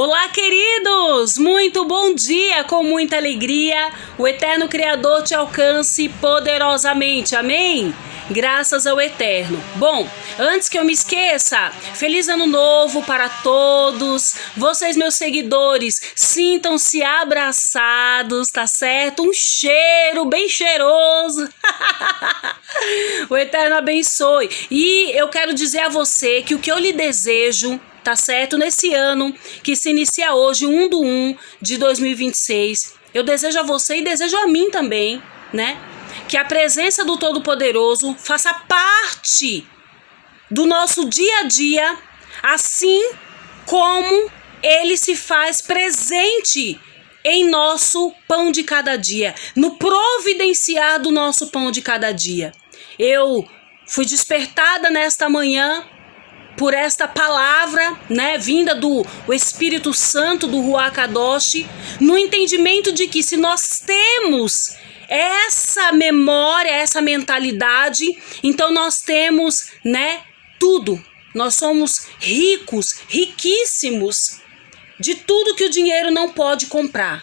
Olá, queridos! Muito bom dia! Com muita alegria, o Eterno Criador te alcance poderosamente, amém? Graças ao Eterno. Bom, antes que eu me esqueça, feliz ano novo para todos. Vocês, meus seguidores, sintam-se abraçados, tá certo? Um cheiro bem cheiroso. O Eterno abençoe. E eu quero dizer a você que o que eu lhe desejo, tá certo? Nesse ano que se inicia hoje, 1/1 de 2026, eu desejo a você e desejo a mim também, né? Que a presença do Todo-Poderoso faça parte do nosso dia a dia, assim como ele se faz presente em nosso pão de cada dia, no providenciar do nosso pão de cada dia. Eu fui despertada nesta manhã por esta palavra, né, vinda do Espírito Santo, do Ruach Kadosh, no entendimento de que se nós temos essa memória, essa mentalidade, então nós temos, né, tudo. Nós somos ricos, riquíssimos de tudo que o dinheiro não pode comprar,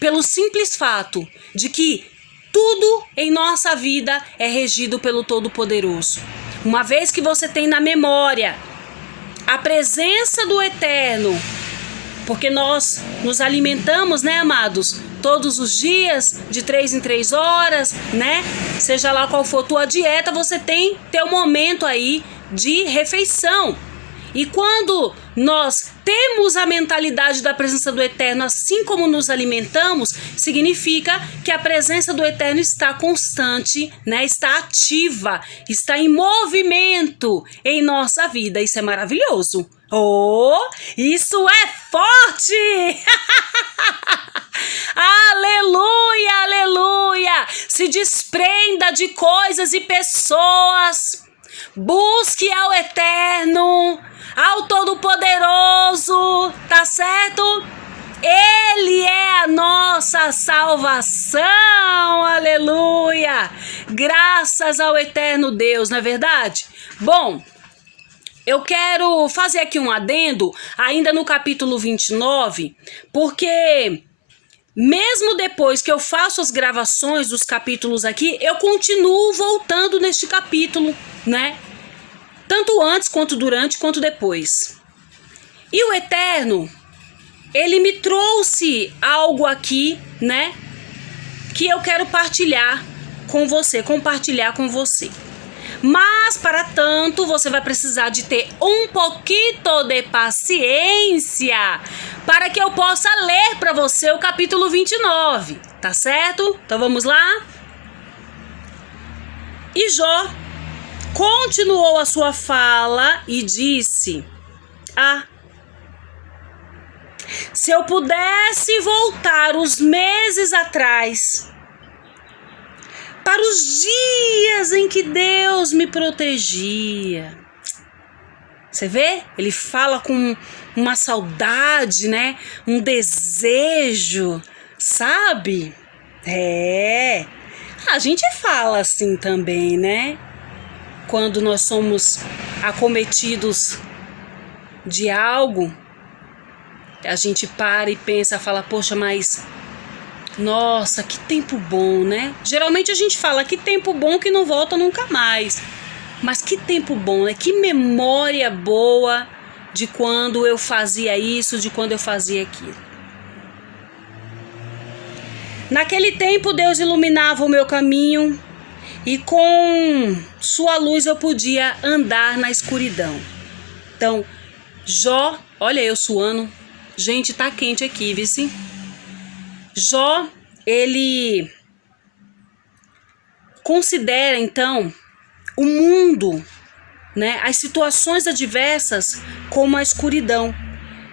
pelo simples fato de que tudo em nossa vida é regido pelo Todo-Poderoso. Uma vez que você tem na memória a presença do Eterno, porque nós nos alimentamos, né, amados, todos os dias, de 3 em 3 horas, né? Seja lá qual for a tua dieta, você tem teu momento aí de refeição. E quando nós temos a mentalidade da presença do Eterno, assim como nos alimentamos, significa que a presença do Eterno está constante, né? Está ativa, está em movimento em nossa vida. Isso é maravilhoso. Oh, isso é forte! Aleluia, aleluia! Se desprenda de coisas e pessoas. Busque ao Eterno, ao Todo-Poderoso, tá certo? Ele é a nossa salvação, aleluia! Graças ao Eterno Deus, não é verdade? Bom, eu quero fazer aqui um adendo, ainda no capítulo 29, porque mesmo depois que eu faço as gravações dos capítulos aqui, eu continuo voltando neste capítulo, né? Tanto antes, quanto durante, quanto depois. E o Eterno, ele me trouxe algo aqui, né? Que eu quero partilhar com você, compartilhar com você. Mas, para tanto, você vai precisar de ter um pouquinho de paciência para que eu possa ler para você o capítulo 29, tá certo? Então, vamos lá? E Jó continuou a sua fala e disse: se eu pudesse voltar os meses atrás, para os dias em que Deus me protegia. Você vê? Ele fala com uma saudade, né? Um desejo, sabe? A gente fala assim também, né? Quando nós somos acometidos de algo, a gente para e pensa, fala, poxa, mas nossa, que tempo bom, né? Geralmente a gente fala que tempo bom que não volta nunca mais. Mas que tempo bom, né? Que memória boa de quando eu fazia isso, de quando eu fazia aquilo. Naquele tempo Deus iluminava o meu caminho e com sua luz eu podia andar na escuridão. Então, Jó, olha eu suando. Gente, tá quente aqui, viu? Jó, ele considera, então, o mundo, né, as situações adversas como a escuridão.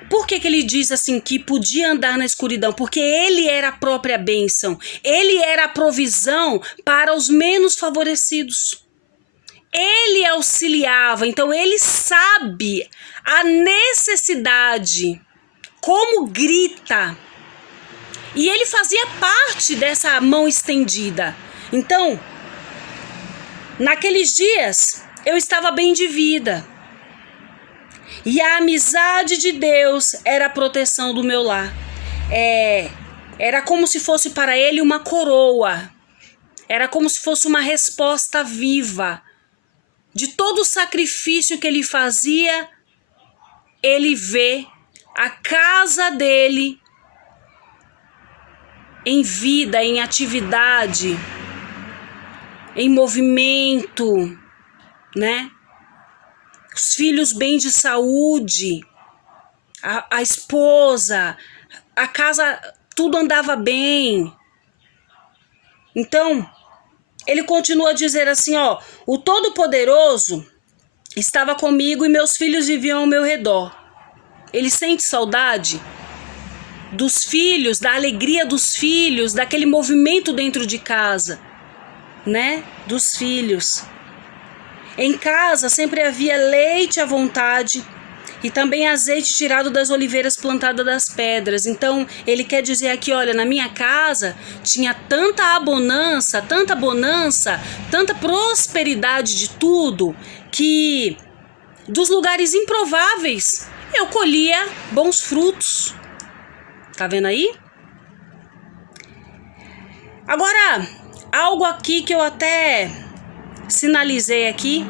Por que ele diz assim que podia andar na escuridão? Porque ele era a própria bênção, ele era a provisão para os menos favorecidos. Ele auxiliava, então ele sabe a necessidade, como grita. E ele fazia parte dessa mão estendida. Então, naqueles dias, eu estava bem de vida. E a amizade de Deus era a proteção do meu lar. Era como se fosse para ele uma coroa. Era como se fosse uma resposta viva. De todo o sacrifício que ele fazia, ele vê a casa dele em vida, em atividade, em movimento, né? Os filhos bem de saúde, a esposa, a casa, tudo andava bem. Então, ele continua a dizer assim, ó, o Todo-Poderoso estava comigo e meus filhos viviam ao meu redor. Ele sente saudade dos filhos, da alegria dos filhos, daquele movimento dentro de casa, né? Dos filhos. Em casa sempre havia leite à vontade e também azeite tirado das oliveiras plantadas das pedras. Então, ele quer dizer aqui, olha, na minha casa tinha tanta bonança, tanta prosperidade de tudo, que dos lugares improváveis eu colhia bons frutos. Tá vendo aí? Agora, algo aqui que eu até sinalizei aqui.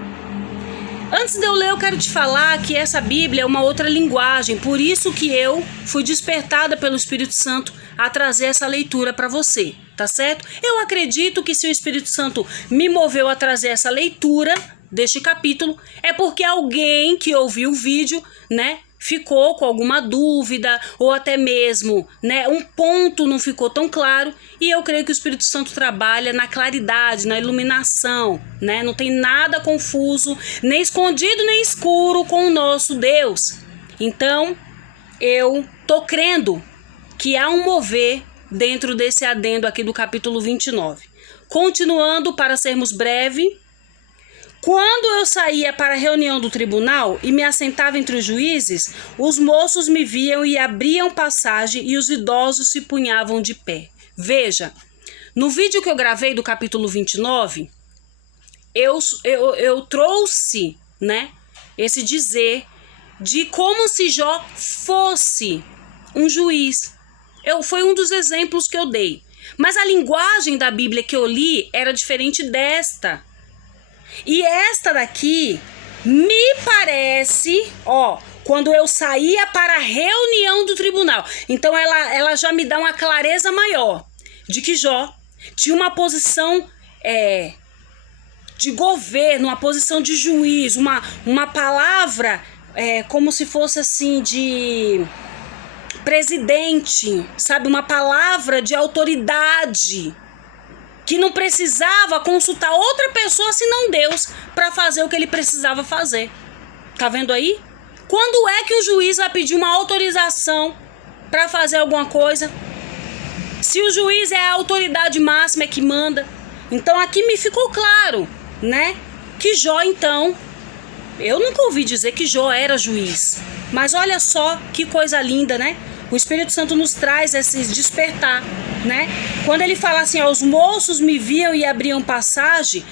Antes de eu ler, eu quero te falar que essa Bíblia é uma outra linguagem, por isso que eu fui despertada pelo Espírito Santo a trazer essa leitura para você, tá certo? Eu acredito que se o Espírito Santo me moveu a trazer essa leitura deste capítulo, é porque alguém que ouviu o vídeo, né, ficou com alguma dúvida, ou até mesmo, né, um ponto não ficou tão claro, e eu creio que o Espírito Santo trabalha na claridade, na iluminação, né, não tem nada confuso, nem escondido, nem escuro com o nosso Deus. Então, eu tô crendo que há um mover dentro desse adendo aqui do capítulo 29. Continuando, para sermos breves, quando eu saía para a reunião do tribunal e me assentava entre os juízes, os moços me viam e abriam passagem e os idosos se punhavam de pé. Veja, no vídeo que eu gravei do capítulo 29, eu trouxe, né, esse dizer de como se Jó fosse um juiz. Foi um dos exemplos que eu dei. Mas a linguagem da Bíblia que eu li era diferente desta. E esta daqui me parece, ó, quando eu saía para a reunião do tribunal. Então ela já me dá uma clareza maior de que Jó tinha uma posição de governo, uma posição de juiz, uma palavra como se fosse assim de presidente, sabe? Uma palavra de autoridade, que não precisava consultar outra pessoa senão Deus para fazer o que ele precisava fazer. Tá vendo aí? Quando é que o juiz vai pedir uma autorização para fazer alguma coisa? Se o juiz é a autoridade máxima, é que manda. Então aqui me ficou claro, né? Que Jó, então, eu nunca ouvi dizer que Jó era juiz. Mas olha só que coisa linda, né? O Espírito Santo nos traz esse despertar, né? Quando ele fala assim, ó, os moços me viam e abriam passagem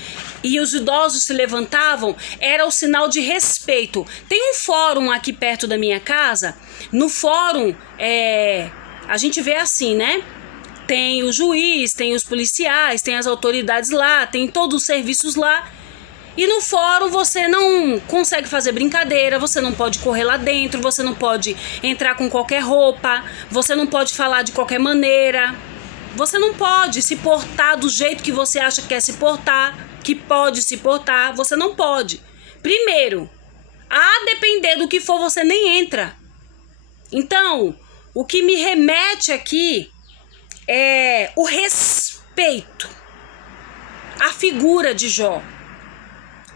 e os idosos se levantavam, era o sinal de respeito. Tem um fórum aqui perto da minha casa. No fórum, a gente vê assim, né? Tem o juiz, tem os policiais, tem as autoridades lá, tem todos os serviços lá. E no fórum você não consegue fazer brincadeira, você não pode correr lá dentro, você não pode entrar com qualquer roupa, você não pode falar de qualquer maneira, você não pode se portar do jeito que você acha que quer se portar, que pode se portar, você não pode. Primeiro, a depender do que for, você nem entra. Então, o que me remete aqui é o respeito à figura de Jó.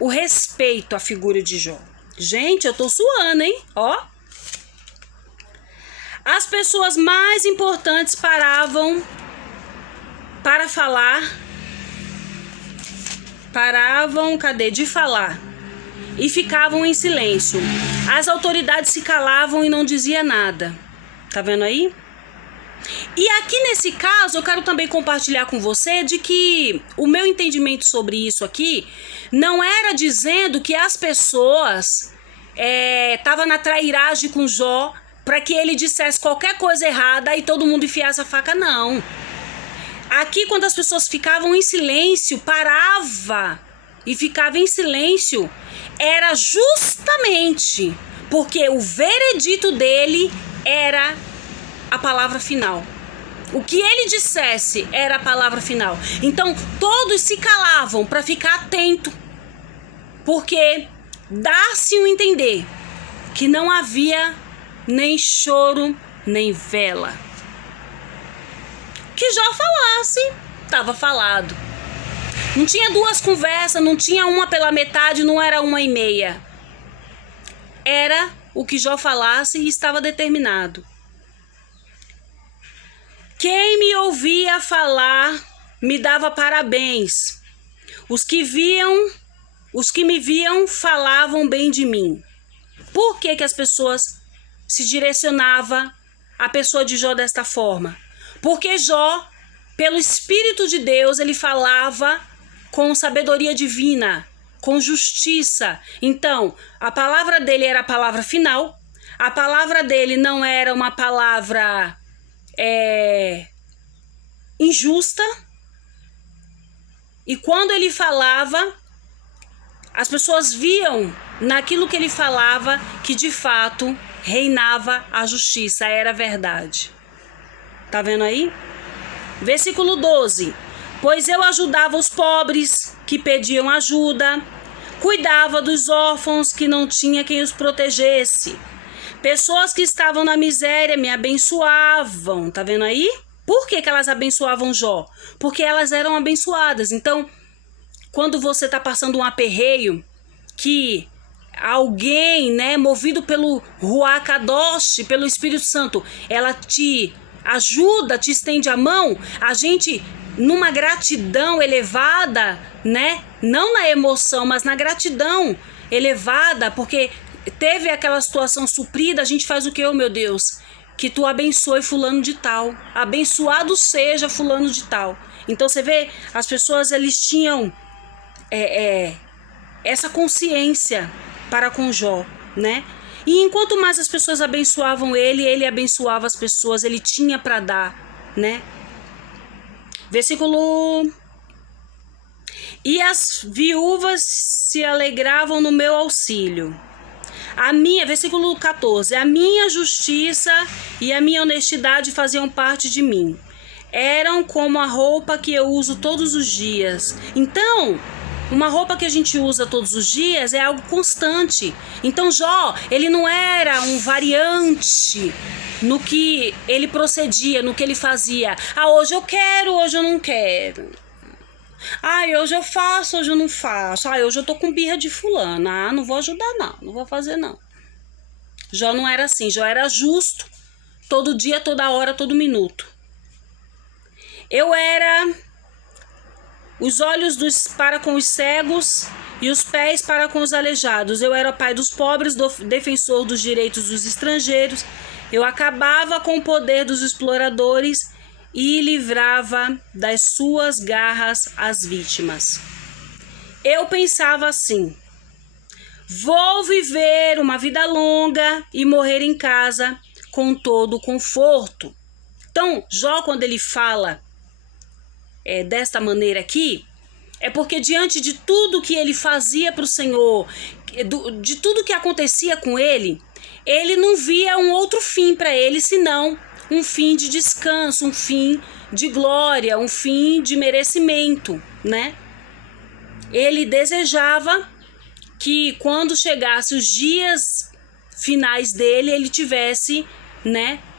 O respeito à figura de Jó. Gente, eu tô suando, hein? Ó. As pessoas mais importantes paravam para falar. De falar. E ficavam em silêncio. As autoridades se calavam e não diziam nada. Tá vendo aí? E aqui nesse caso eu quero também compartilhar com você de que o meu entendimento sobre isso aqui não era dizendo que as pessoas estava na trairagem com Jó para que ele dissesse qualquer coisa errada e todo mundo enfiasse a faca, não. Aqui, quando as pessoas ficavam em silêncio, parava e ficava em silêncio, era justamente porque o veredito dele era a palavra final. O que ele dissesse era a palavra final. Então, todos se calavam para ficar atento, porque dá-se a entender que não havia nem choro, nem vela. O que Jó falasse, estava falado. Não tinha duas conversas, não tinha uma pela metade, não era 1h30. Era o que Jó falasse e estava determinado. Quem me ouvia falar me dava parabéns. Os que me viam falavam bem de mim. Por que que as pessoas se direcionavam à pessoa de Jó desta forma? Porque Jó, pelo Espírito de Deus, ele falava com sabedoria divina, com justiça. Então, a palavra dele era a palavra final. A palavra dele não era uma palavra injusta. E quando ele falava, as pessoas viam naquilo que ele falava que de fato reinava a justiça, era verdade. Tá vendo aí? Versículo 12. Pois eu ajudava os pobres que pediam ajuda, cuidava dos órfãos que não tinha quem os protegesse. Pessoas que estavam na miséria me abençoavam. Tá vendo aí? Por que que elas abençoavam Jó? Porque elas eram abençoadas. Então, quando você está passando um aperreio, que alguém, movido pelo Ruach Kadosh, pelo Espírito Santo, ela te ajuda, te estende a mão, a gente, numa gratidão elevada, não na emoção, mas na gratidão elevada, porque teve aquela situação suprida, a gente faz o quê? Oh, meu Deus, que tu abençoe fulano de tal, abençoado seja fulano de tal. Então você vê, as pessoas, eles tinham essa consciência para com Jó, E enquanto mais as pessoas abençoavam ele abençoava as pessoas, ele tinha para dar, Versículo... E as viúvas se alegravam no meu auxílio. Versículo 14. A minha justiça e a minha honestidade faziam parte de mim. Eram como a roupa que eu uso todos os dias. Então, uma roupa que a gente usa todos os dias é algo constante. Então Jó, ele não era um variante no que ele procedia, no que ele fazia. Hoje eu quero, hoje eu não quero. Hoje eu faço, hoje eu não faço. Hoje eu tô com birra de fulana. Não vou ajudar não, não vou fazer não. Jó não era assim, Jó era justo. Todo dia, toda hora, todo minuto. Eu era os olhos para com os cegos e os pés para com os aleijados. Eu era pai dos pobres, defensor dos direitos dos estrangeiros. Eu acabava com o poder dos exploradores e livrava das suas garras as vítimas. Eu pensava assim: vou viver uma vida longa e morrer em casa com todo o conforto. Então, Jó, quando ele fala desta maneira aqui, é porque diante de tudo que ele fazia para o Senhor, de tudo que acontecia com ele não via um outro fim para ele, senão um fim de descanso, um fim de glória, um fim de merecimento, Ele desejava que quando chegasse os dias finais dele, ele tivesse,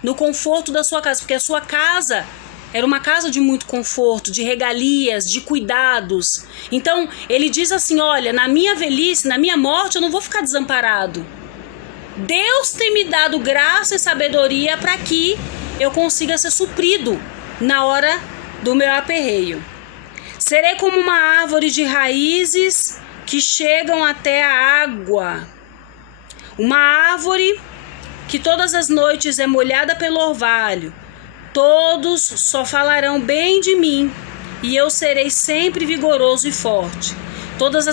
no conforto da sua casa, porque a sua casa era uma casa de muito conforto, de regalias, de cuidados. Então, ele diz assim: olha, na minha velhice, na minha morte, eu não vou ficar desamparado. Deus tem me dado graça e sabedoria para que eu consiga ser suprido na hora do meu aperreio. Serei como uma árvore de raízes que chegam até a água. Uma árvore que todas as noites é molhada pelo orvalho. Todos só falarão bem de mim, e eu serei sempre vigoroso e forte. Todas as